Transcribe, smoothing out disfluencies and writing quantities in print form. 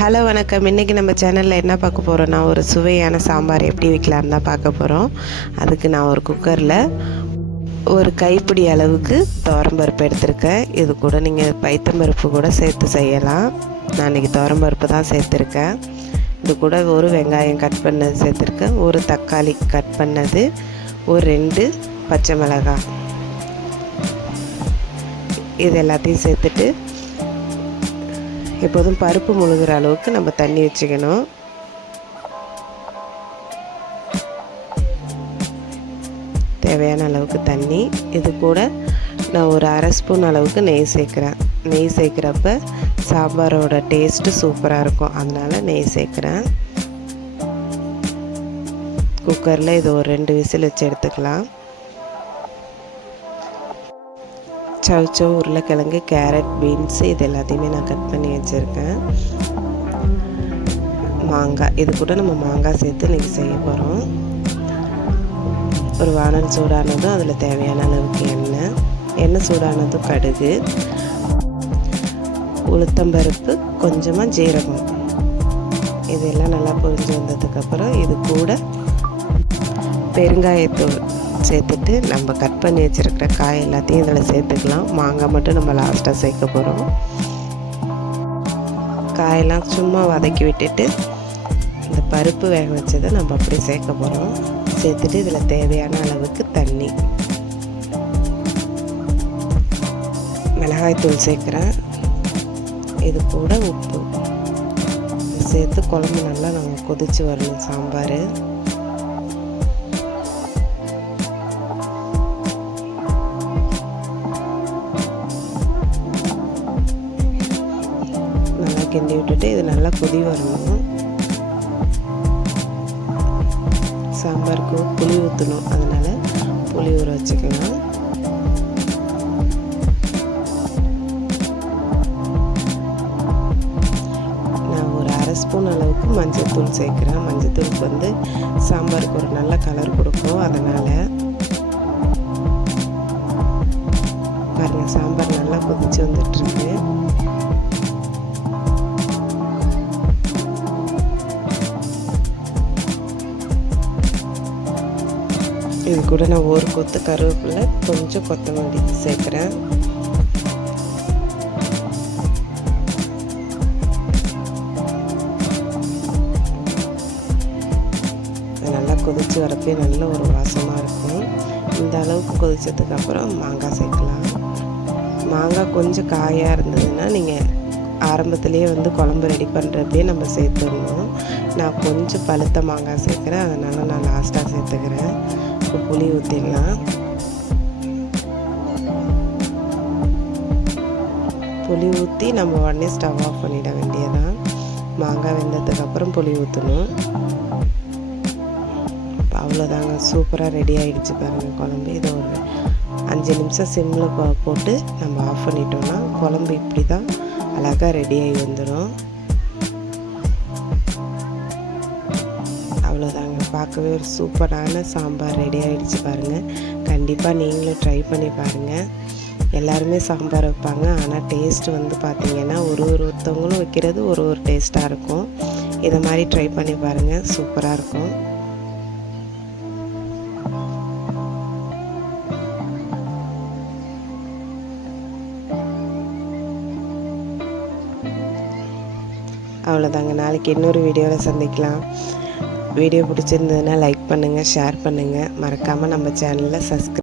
Hello வணக்கம். இன்றைக்கி நம்ம சேனலில் என்ன பார்க்க போகிறோன்னா, ஒரு சுவையான சாம்பார் எப்படி வைக்கலான்னு தான் பார்க்க போகிறோம். அதுக்கு நான் ஒரு குக்கரில் ஒரு கைப்பிடி அளவுக்கு துவரம்பருப்பு எடுத்திருக்கேன். இது கூட நீங்கள் பைத்தம்பருப்பு கூட சேர்த்து செய்யலாம். நான் இன்றைக்கி துவரம்பருப்பு தான் சேர்த்துருக்கேன். இது கூட ஒரு வெங்காயம் கட் பண்ணது சேர்த்துருக்கேன், ஒரு தக்காளி கட் பண்ணது, ஒரு 2 பச்சை மிளகாய். இது எல்லாத்தையும் சேர்த்துட்டு எப்போதும் பருப்பு முழுகிற அளவுக்கு நம்ம தண்ணி வச்சுக்கணும். தேவையான அளவுக்கு தண்ணி. இது கூட நான் ஒரு 1/2 ஸ்பூன் அளவுக்கு நெய் சேர்க்குறேன். நெய் சேர்க்குறப்ப சாம்பாரோட டேஸ்ட்டு சூப்பராக இருக்கும், அதனால் நெய் சேர்க்குறேன். குக்கரில் இது ஒரு 2 விசில் வச்சு எடுத்துக்கலாம். சவுச்சோ, உருளைக்கிழங்கு, கேரட், பீன்ஸு இது எல்லாத்தையுமே நான் கட் பண்ணி வச்சுருக்கேன். மாங்காய், இது கூட நம்ம மாங்காய் சேர்த்து இன்றைக்கி செய்ய போகிறோம். ஒரு வானல் சூடானதும் அதில் தேவையான அளவுக்கு எண்ணெய் சூடானதும் கடுகு, உளுத்தம்பருப்பு, கொஞ்சமாக ஜீரகம், இதெல்லாம் நல்லா பொரிஞ்சு வந்ததுக்கப்புறம் இது கூட பெருங்காயத்தூள் சேர்த்துட்டு நம்ம கட் பண்ணி வச்சுருக்கிற காய் எல்லாத்தையும் இதில் சேர்த்துக்கலாம். மாங்காய் மட்டும் நம்ம லாஸ்ட்டாக சேர்க்க போகிறோம். காயெல்லாம் சும்மா வதக்கி விட்டுட்டு இந்த பருப்பு வேக வச்சதை நம்ம அப்படியே சேர்க்க போகிறோம். சேர்த்துட்டு இதில் தேவையான அளவுக்கு தண்ணி, மிளகாய்த்தூள் சேர்க்குறேன். இது கூட உப்பு சேர்த்து குழம்பு நல்லா நம்ம கொதித்து வரணும். சாம்பார் கிண்டி விட்டுட்டு இது நல்லா கொதி வரணும். சாம்பாருக்கு புளி ஊற்றணும், அதனால் புளி ஊற வச்சுக்கலாம். நான் ஒரு 1/2 ஸ்பூன் அளவுக்கு மஞ்சள் தூள் சேர்க்குறேன். மஞ்சள் தூளுக்கு வந்து சாம்பாருக்கு ஒரு நல்ல கலர் கொடுக்கும், அதனால். பாருங்கள், சாம்பார் நல்லா கொதிச்சு வந்துட்டுருக்கு. இது கூட நான் ஒரு கொத்து கருவேப்பிலை, கொஞ்சம் கொத்தமல்லி சேர்க்குறேன். நல்லா கொதித்து வரப்பே நல்ல ஒரு வாசமாக இருக்கும். இந்த அளவுக்கு கொதித்ததுக்கப்புறம் மாங்காய் சேர்க்கலாம். மாங்காய் கொஞ்சம் காயாக இருந்ததுன்னா நீங்கள் ஆரம்பத்துலேயே வந்து குழம்பு ரெடி பண்ணுறப்பே நம்ம சேர்த்துடணும். நான் கொஞ்சம் பழுத்த மாங்காய் சேர்க்குறேன், அதனால் நான் லாஸ்ட்டாக சேர்த்துக்கிறேன். இப்போ புளி ஊற்றிடலாம். புளி ஊற்றி நம்ம உடனே ஸ்டவ் ஆஃப் பண்ணிட வேண்டியதான். மாங்காய் வெந்ததுக்கப்புறம் புளி ஊற்றணும். அவ்வளோதாங்க, சூப்பராக ரெடி ஆகிடுச்சு பாருங்கள் குழம்பு. இதை ஒரு 5 நிமிஷம் சிம்மில் போட்டு நம்ம ஆஃப் பண்ணிட்டோம்னா குழம்பு இப்படி தான் அழகாக ரெடியாகி வந்துடும். அவ்வளோதாங்க, பார்க்கவே ஒரு சூப்பரான சாம்பார் ரெடி ஆகிடுச்சு பாருங்கள். கண்டிப்பாக நீங்களும் ட்ரை பண்ணி பாருங்கள். எல்லாருமே சாம்பார் வைப்பாங்க, ஆனால் டேஸ்ட்டு வந்து பார்த்திங்கன்னா ஒருத்தவங்களும் வைக்கிறது ஒரு டேஸ்ட்டாக இருக்கும். இதை மாதிரி ட்ரை பண்ணி பாருங்கள், சூப்பராக இருக்கும். அவ்வளோதாங்க, நாளைக்கு இன்னொரு வீடியோவில் சந்திக்கலாம். வீடியோ பிடிச்சிருந்ததுன்னா லைக் பண்ணுங்கள், ஷேர் பண்ணுங்கள், மறக்காமல் நம்ம சேனலில் சப்ஸ்கிரைப்